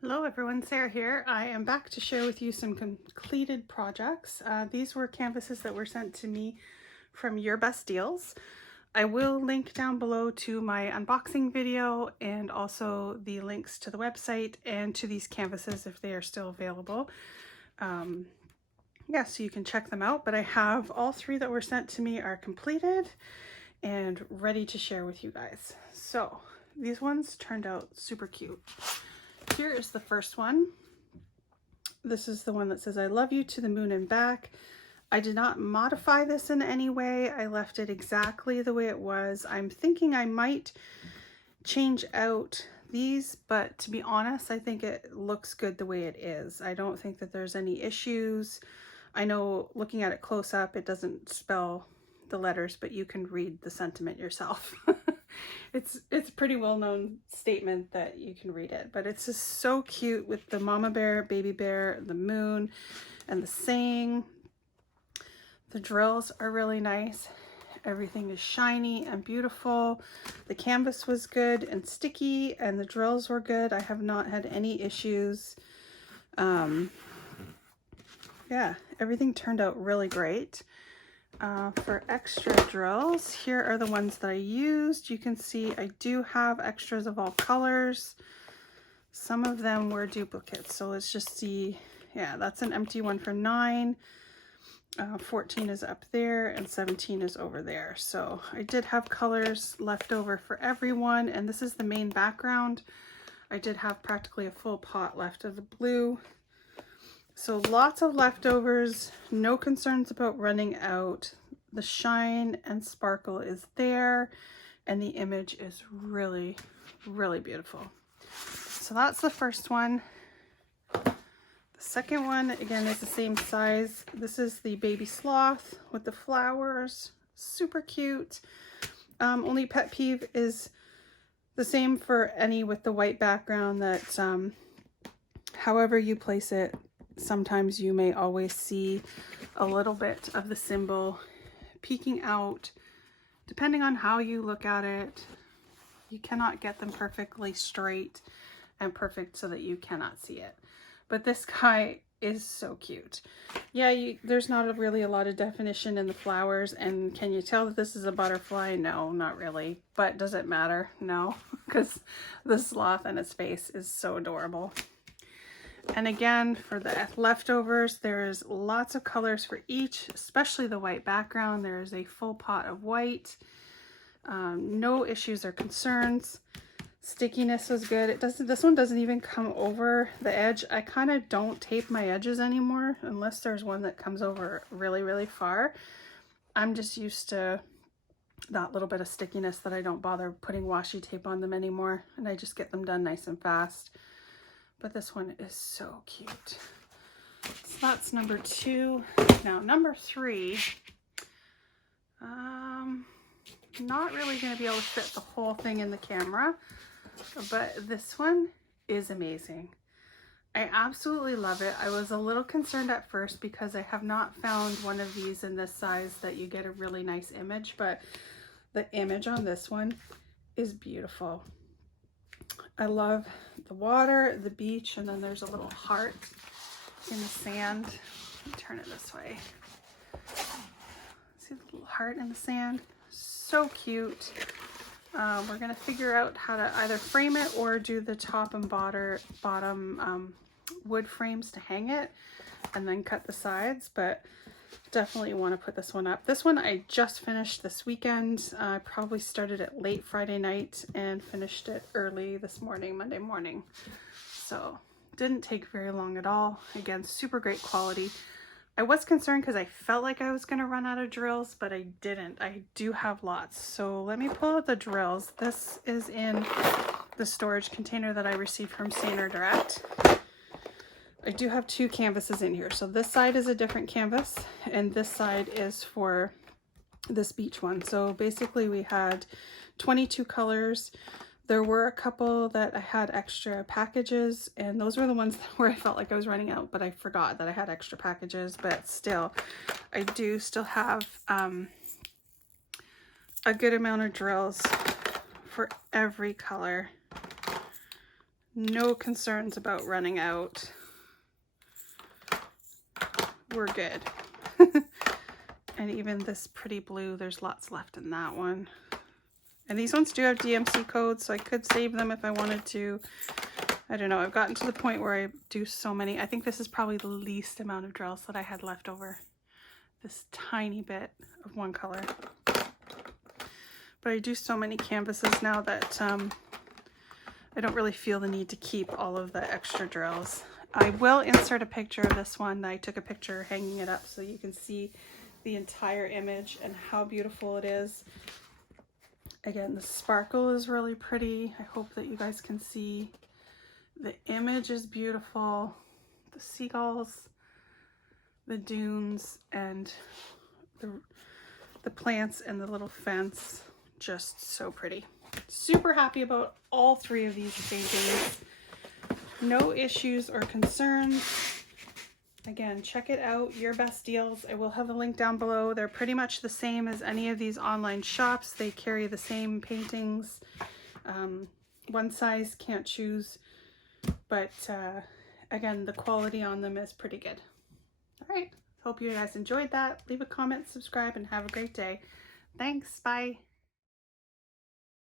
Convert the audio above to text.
Hello everyone, Sarah here. I am back to share with you some completed projects. These were canvases that were sent to me from URBestDeals. I will link down below to my unboxing video and also the links to the website and to these canvases if they are still available. Yeah, so you can check them out, but I have all three that were sent to me are completed and ready to share with you guys. So these ones turned out super cute. Here is the first one. This is the one that says, "I love you to the moon and back." I did not modify this in any way. I left it exactly the way it was. I'm thinking I might change out these, but to be honest, I think it looks good the way it is. I don't think that there's any issues. I know looking at it close up, it doesn't spell the letters, but you can read the sentiment yourself. It's a pretty well-known statement that you can read it, but it's just so cute with the mama bear, baby bear, the moon, and the saying. The drills are really nice. Everything is shiny and beautiful. The canvas was good and sticky, and the drills were good. I have not had any issues. Yeah, everything turned out really great. For extra drills, here are the ones that I used. You can see I do have extras of all colors. Some of them were duplicates, so let's just see. Yeah, that's an empty one for 9. 14 is up there and 17 is over there. So I did have colors left over for everyone, and this is the main background. I did have practically a full pot left of the blue. So lots of leftovers, no concerns about running out. The shine and sparkle is there, and the image is really, really beautiful. So that's the first one. The second one, again, is the same size. This is the baby sloth with the flowers. Super cute. Only pet peeve is the same for any with the white background, that however you place it, sometimes you may always see a little bit of the symbol peeking out. Depending on how you look at it, you cannot get them perfectly straight and perfect so that you cannot see it. But this guy is so cute. Yeah, there's not really a lot of definition in the flowers, and can you tell that this is a butterfly? No, not really. But does it matter? No, because the sloth and its face is so adorable. And again, for the leftovers, there's lots of colors for each, especially the white background. There is a full pot of white. No issues or concerns. Stickiness was good. This one doesn't even come over the edge. I kind of don't tape my edges anymore unless there's one that comes over really, really far. I'm just used to that little bit of stickiness that I don't bother putting washi tape on them anymore, and I just get them done nice and fast. But this one is so cute. So that's number 2. Now number 3, not really going to be able to fit the whole thing in the camera, but this one is amazing. I absolutely love it. I was a little concerned at first because I have not found one of these in this size that you get a really nice image, but the image on this one is beautiful. I love the water, the beach, and then there's a little heart in the sand. Let me turn it this way. See the little heart in the sand? So cute. We're going to figure out how to either frame it or do the top and bottom wood frames to hang it, and then cut the sides, but definitely want to put this one up. This one I just finished this weekend. I probably started it late Friday night and finished it early this morning, Monday morning. So didn't take very long at all. Again, super great quality. I was concerned because I felt like I was going to run out of drills, but I didn't. I do have lots. So let me pull out the drills. This is in the storage container that I received from Saner Direct. I do have 2 canvases in here. So this side is a different canvas, and this side is for this beach one. So basically we had 22 colors. There were a couple that I had extra packages, and those were the ones where I felt like I was running out, but I forgot that I had extra packages. But still, I do still have a good amount of drills for every color. No concerns about running out. We're good. And even this pretty blue, there's lots left in that one. And these ones do have DMC codes, so I could save them if I wanted to. I don't know, I've gotten to the point where I do so many. I think this is probably the least amount of drills that I had left over. This tiny bit of one color. But I do so many canvases now that I don't really feel the need to keep all of the extra drills. I will insert a picture of this one. I took a picture hanging it up so you can see the entire image and how beautiful it is. Again, the sparkle is really pretty. I hope that you guys can see. The image is beautiful. The seagulls, the dunes, and the plants and the little fence. Just so pretty. Super happy about all three of these paintings. No issues or concerns. Again, check it out, URBestDeals. I will have a link down below. They're pretty much the same as any of these online shops. They carry the same paintings. One size, can't choose. But again, the quality on them is pretty good. All right, hope you guys enjoyed that. Leave a comment, subscribe, and have a great day. Thanks, bye.